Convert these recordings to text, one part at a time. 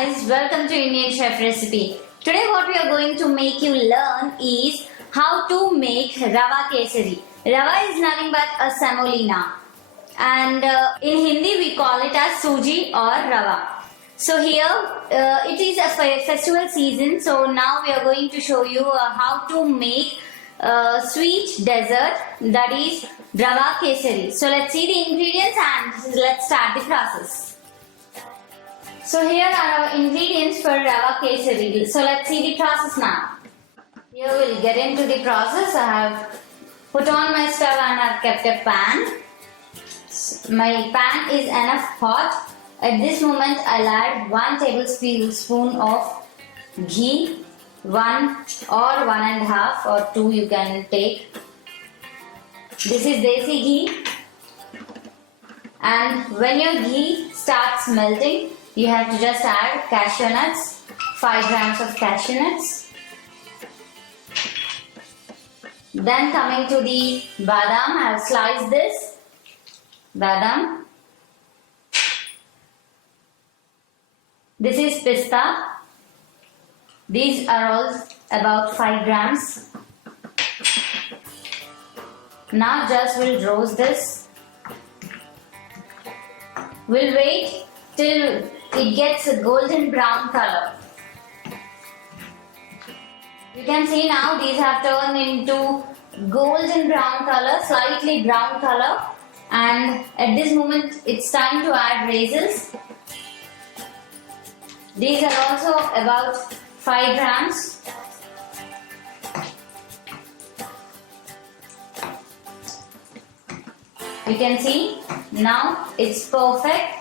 guys, welcome to Indian Chef Recipe. Today what we are going to make you learn is how to make Rava Kesari. Rava is nothing but a semolina and in Hindi we call it as suji or Rava. So here it is a festival season, so now we are going to show you how to make sweet dessert, that is Rava Kesari. So let's see the ingredients and let's start the process. So here are our ingredients for Rava Kesari. So let's see the process now. Here we'll get into the process. I have put on my stove and I've kept a pan. My pan is enough hot. At this moment I'll add 1 tablespoon of ghee, 1 or 1.5 or 2 you can take. This is desi ghee. And when your ghee starts melting, you have to just add cashew nuts, 5 grams of cashew nuts. Then coming to the badam, I have sliced this badam. This is pista. These are all about 5 grams. Now just we'll roast this. We'll wait till it gets a golden brown color. You can see now these have turned into golden brown color, slightly brown color, and at this moment it's time to add raisins. These are also about 5 grams. You can see now it's perfect.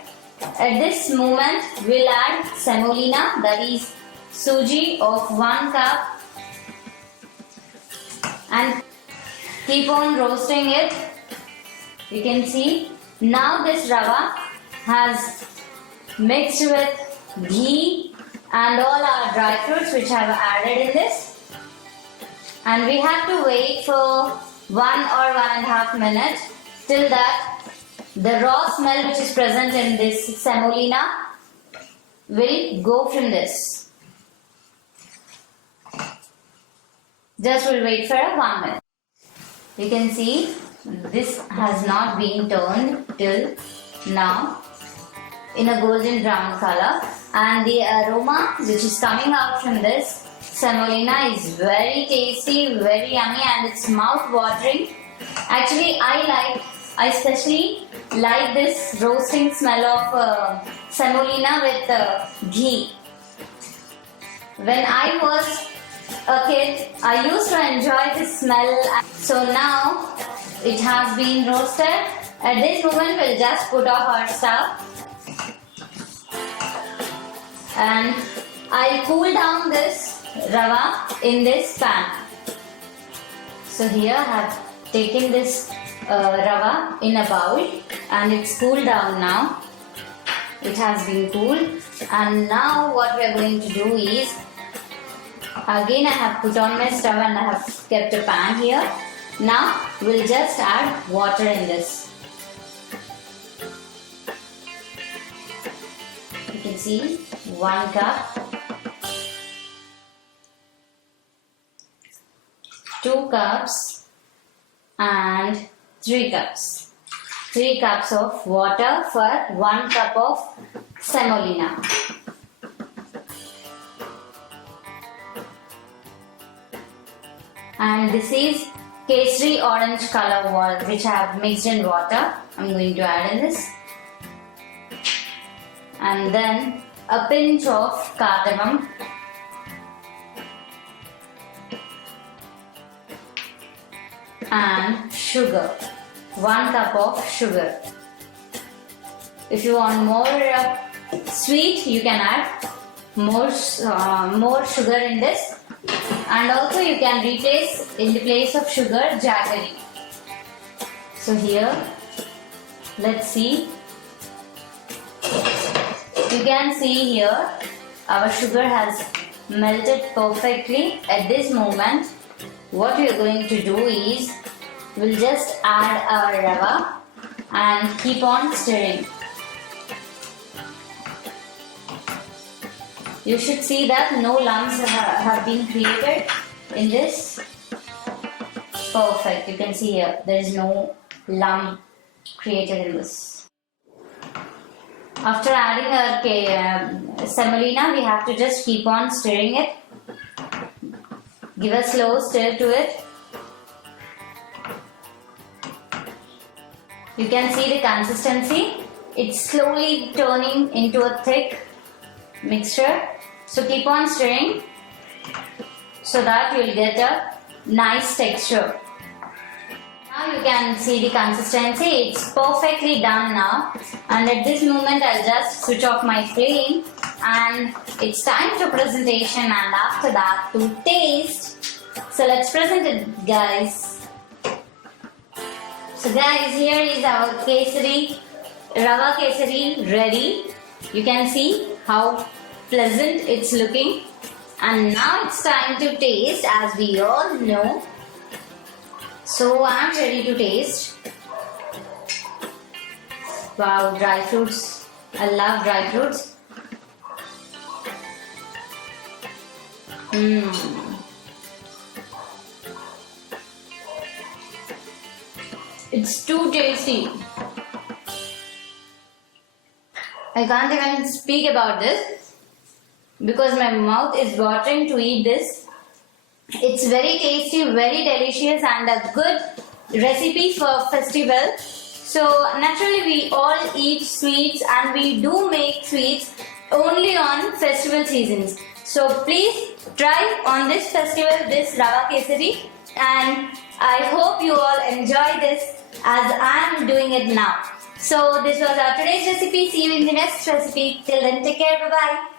At this moment, we'll add semolina, that is suji of 1 cup, and keep on roasting it. You can see now this rava has mixed with ghee and all our dry fruits which I have added in this, and we have to wait for 1 or 1.5 minutes till that the raw smell which is present in this semolina will go from this. Just we'll wait for 1 minute. You can see this has not been turned till now in a golden brown color, and the aroma which is coming out from this semolina is very tasty, very yummy, and it's mouth watering. Actually I especially like this roasting smell of semolina with ghee. When I was a kid, I used to enjoy this smell. So now it has been roasted. At this moment, we'll just put off our stuff. And I'll cool down this rava in this pan. So here I have taken this rava in a bowl and it's cooled down now. It has been cooled, and now what we are going to do is, again I have put on my stove and I have kept a pan here. Now we'll just add water in this. You can see 1 cup, 2 cups and 3 cups. 3 cups of water for 1 cup of semolina. And this is kesari orange color water which I have mixed in water. I'm going to add in this. And then a pinch of cardamom. And sugar. 1 cup of sugar. If you want more sweet, you can add more sugar in this, and also you can replace in the place of sugar jaggery. So here, let's see. You can see here our sugar has melted perfectly. At this moment, what we are going to do is we'll just add our rava and keep on stirring. You should see that no lumps have been created in this. Perfect. You can see here there is no lump created in this. After adding our semolina, we have to just keep on stirring it. Give a slow stir to it. You can see the consistency. It's slowly turning into a thick mixture. So keep on stirring so that you'll get a nice texture. Now you can see the consistency. It's perfectly done now. And at this moment I'll just switch off my flame and it's time for presentation and after that to taste. So let's present it, guys. So guys, here is our kesari, rava kesari ready. You can see how pleasant it's looking. And now it's time to taste, as we all know. So I'm ready to taste. Wow, dry fruits. I love dry fruits. It's too tasty. I can't even speak about this because my mouth is watering to eat this. It's very tasty, very delicious and a good recipe for festival. So naturally we all eat sweets and we do make sweets only on festival seasons. So please try on this festival this rava kesari and I hope you all enjoy this as I am doing it now. So this was our today's recipe. See you in the next recipe. Till then, take care. Bye bye.